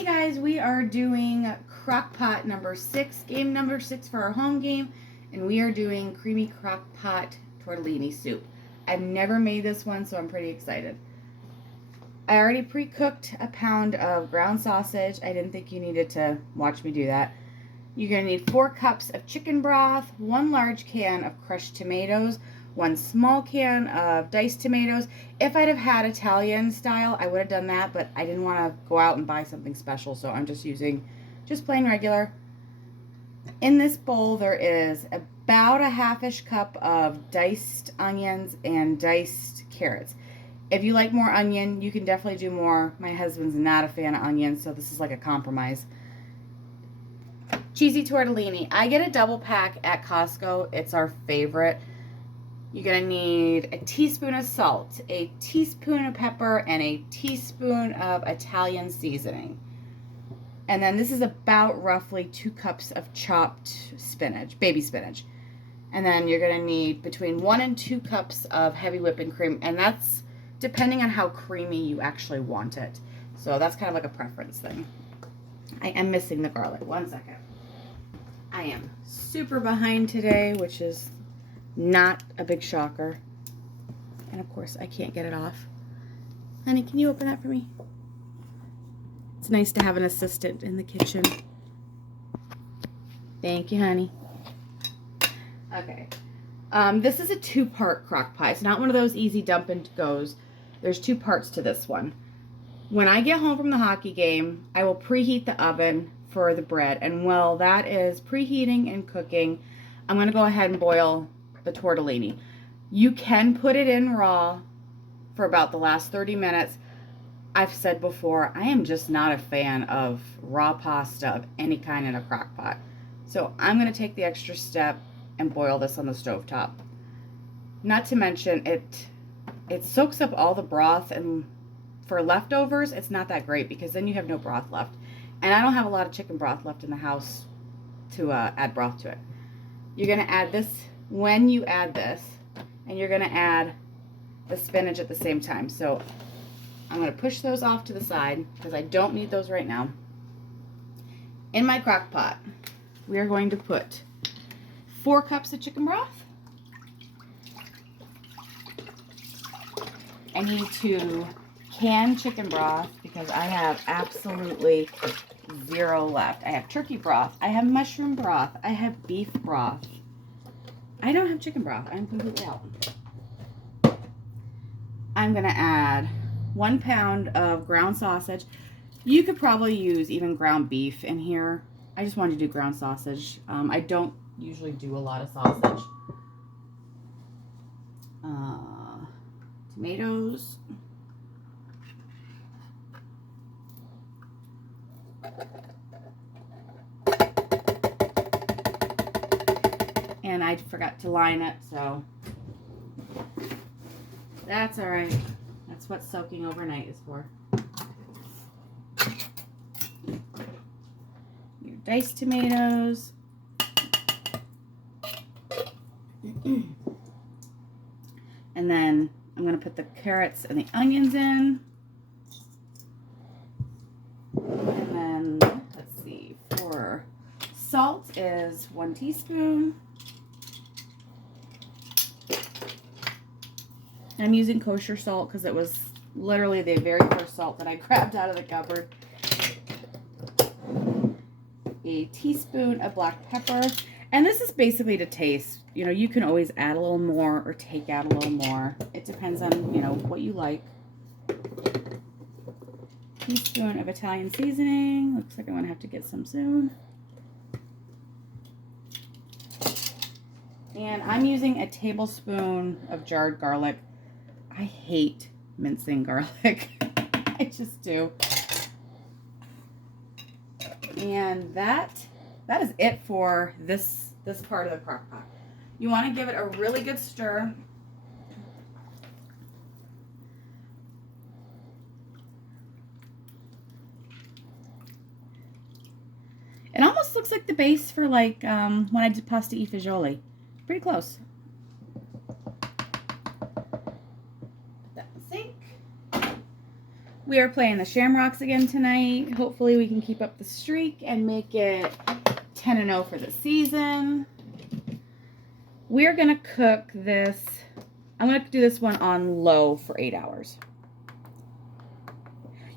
Hey guys, we are doing crock pot number 6, game number 6 for our home game, and we are doing creamy crock pot tortellini soup. I've never made this one, so I'm pretty excited. I already pre-cooked a pound of ground sausage. I didn't think you needed to watch me do that. You're going to need 4 cups of chicken broth, 1 large can of crushed tomatoes, 1 small can of diced tomatoes. If I'd have had Italian style, I would have done that, but I didn't want to go out and buy something special, so I'm just using just plain regular. In this bowl, there is about a half-ish cup of diced onions and diced carrots. If you like more onion, you can definitely do more. My husband's not a fan of onions, so this is like a compromise. Cheesy tortellini. I get a double pack at Costco. It's our favorite. You're going to need a teaspoon of salt, a teaspoon of pepper, and a teaspoon of Italian seasoning. And then this is about roughly 2 cups of chopped spinach, baby spinach. And then you're going to need between 1 and 2 cups of heavy whipping cream, and that's depending on how creamy you actually want it. So that's kind of like a preference thing. I am missing the garlic. 1 second. I am super behind today, which is not a big shocker. And of course, I can't get it off. Honey, can you open that for me? It's nice to have an assistant in the kitchen. Thank you, honey. Okay. This is a 2-part crock pot. It's not one of those easy dump and goes. There's 2 parts to this one. When I get home from the hockey game, I will preheat the oven for the bread. And while that is preheating and cooking, I'm going to go ahead and boil the tortellini. You can put it in raw for about the last 30 minutes. I've said before, I am just not a fan of raw pasta of any kind in a crock pot. So I'm going to take the extra step and boil this on the stovetop. Not to mention, it soaks up all the broth, and for leftovers, it's not that great because then you have no broth left. And I don't have a lot of chicken broth left in the house to add broth to it. You're going to add this when you add this, and you're going to add the spinach at the same time. So I'm going to push those off to the side because I don't need those right now. In my crock pot, we are going to put 4 cups of chicken broth. I need to can chicken broth because I have absolutely 0 left. I have turkey broth. I have mushroom broth. I have beef broth. I don't have chicken broth. I'm completely out. I'm going to add 1 pound of ground sausage. You could probably use even ground beef in here. I just wanted to do ground sausage. I don't usually do a lot of sausage. Tomatoes. And I forgot to line it, so that's all right. That's what soaking overnight is for. Your diced tomatoes. And then I'm going to put the carrots and the onions in. And then, let's see, for salt is 1 teaspoon. I'm using kosher salt because it was literally the very first salt that I grabbed out of the cupboard. A teaspoon of black pepper. And this is basically to taste. You know, you can always add a little more or take out a little more. It depends on, you know, what you like. Teaspoon of Italian seasoning. Looks like I'm going to have to get some soon. And I'm using a tablespoon of jarred garlic. I hate mincing garlic. I just do. And that is it for this part of the crock pot. You want to give it a really good stir. It almost looks like the base for like when I did pasta e fagioli. Pretty close. Put that in the sink. We are playing the Shamrocks again tonight. Hopefully we can keep up the streak and make it 10-0 for the season. We're going to cook this. I'm going to do this one on low for 8 hours.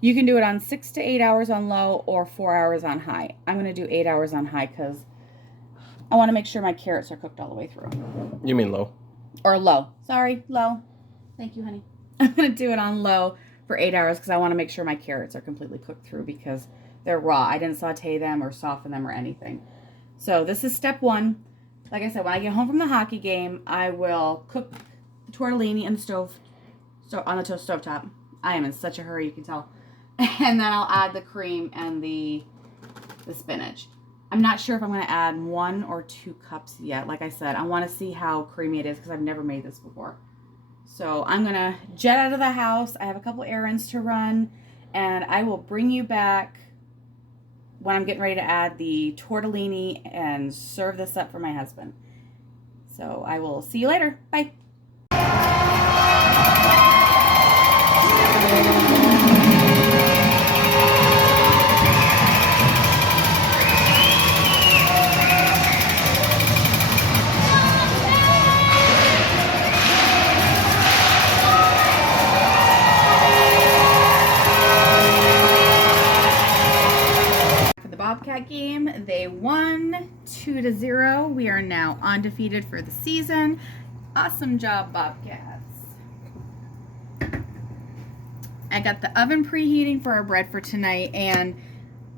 You can do it on 6 to 8 hours on low or 4 hours on high. I'm going to do 8 hours on high because I want to make sure my carrots are cooked all the way through. You mean low? Or low. Sorry, low. Thank you, honey. I'm going to do it on low for 8 hours because I want to make sure my carrots are completely cooked through because they're raw. I didn't saute them or soften them or anything. So this is step one. Like I said, when I get home from the hockey game, I will cook the tortellini in the stove, on the stove top. I am in such a hurry, you can tell. And then I'll add the cream and the spinach. I'm not sure if I'm going to add 1 or 2 cups yet. Like I said, I want to see how creamy it is because I've never made this before. So I'm going to jet out of the house. I have a couple errands to run. And I will bring you back when I'm getting ready to add the tortellini and serve this up for my husband. So I will see you later. Bye. Bobcat game, they won 2-0. We are now undefeated for the season. Awesome job, Bobcats. I got the oven preheating for our bread for tonight, and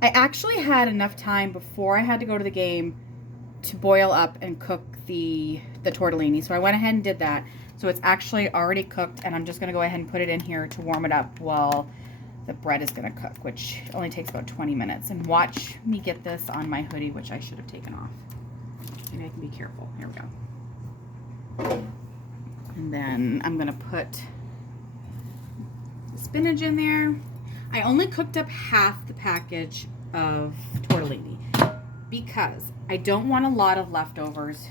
I actually had enough time before I had to go to the game to boil up and cook the tortellini. So I went ahead and did that. So it's actually already cooked, and I'm just going to go ahead and put it in here to warm it up while the bread is going to cook, which only takes about 20 minutes. And watch me get this on my hoodie, which I should have taken off. Maybe I can be careful. Here we go. And then I'm going to put the spinach in there. I only cooked up half the package of tortellini because I don't want a lot of leftovers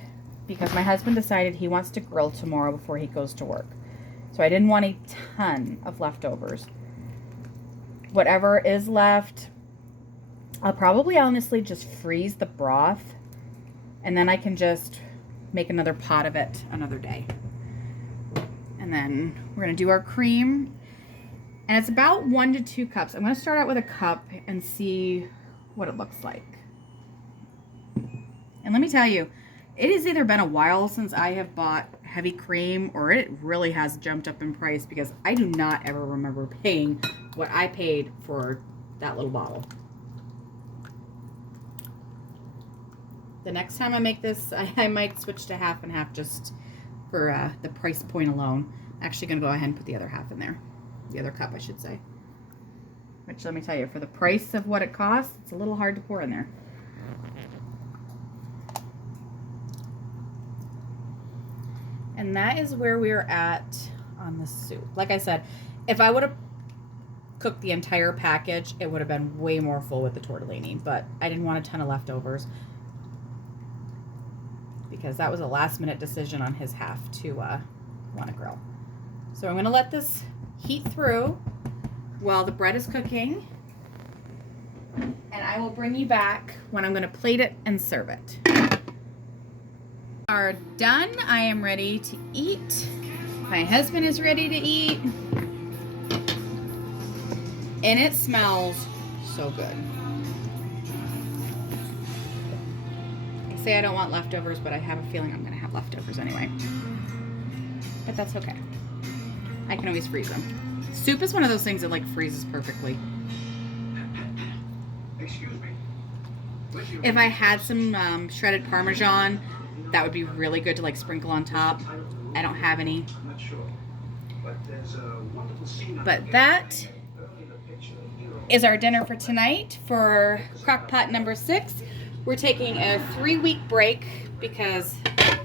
because my husband decided he wants to grill tomorrow before he goes to work. So I didn't want a ton of leftovers. Whatever is left, I'll probably honestly just freeze the broth and then I can just make another pot of it another day. And then we're going to do our cream. And it's about 1 to 2 cups. I'm going to start out with a cup and see what it looks like. And let me tell you, it has either been a while since I have bought heavy cream or it really has jumped up in price because I do not ever remember paying what I paid for that little bottle. The next time I make this, I might switch to half and half just for the price point alone. I'm actually going to go ahead and put the other half in there. The other cup, I should say. Which, let me tell you, for the price of what it costs, it's a little hard to pour in there. And that is where we're at on the soup. Like I said, if I would have cooked the entire package, it would have been way more full with the tortellini, but I didn't want a ton of leftovers because that was a last minute decision on his half to want to grill. So I'm going to let this heat through while the bread is cooking, and I will bring you back when I'm going to plate it and serve it. Are done. I am ready to eat. My husband is ready to eat. And it smells so good. I say I don't want leftovers, but I have a feeling I'm going to have leftovers anyway. But that's okay. I can always freeze them. Soup is one of those things that like freezes perfectly. Excuse me. If I had some shredded Parmesan, that would be really good to like sprinkle on top. I don't have any. But that is our dinner for tonight for Crock-Pot number 6. We're taking a 3-week break because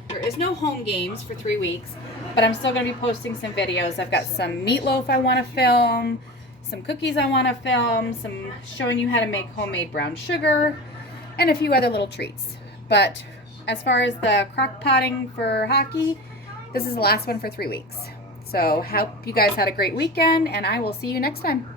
there is no home games for 3 weeks, but I'm still going to be posting some videos. I've got some meatloaf I want to film, some cookies I want to film, some showing you how to make homemade brown sugar, and a few other little treats. But as far as the crock potting for hockey, this is the last one for 3 weeks. So hope you guys had a great weekend, and I will see you next time.